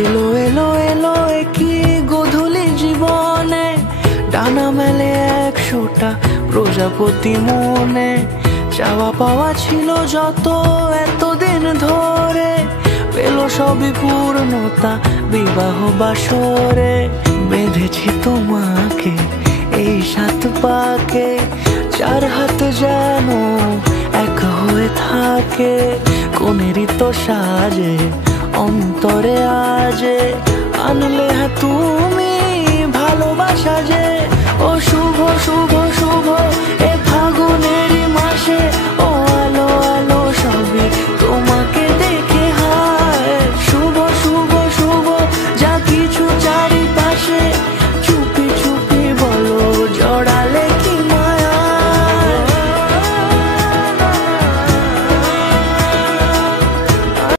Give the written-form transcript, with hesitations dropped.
এলো এলো এলো কি গোধূলি জীবনে, ডানা মেলে 100টা প্রজাপতি মনে। চাওয়া পাওয়া ছিল যত এতদিন ধরে, পেল সবই পূর্ণতা বিবাহ বাসরে। বেঁধেছি তোমাকে এই 7 পাকে, 4 হাত যেন এক হয়ে থাকে। কোনেরই তো সাজে অন্তরে আজে, আনলে হ্যাঁ তুমি ভালোবাসা যে। ও শুভ শুভ শুভ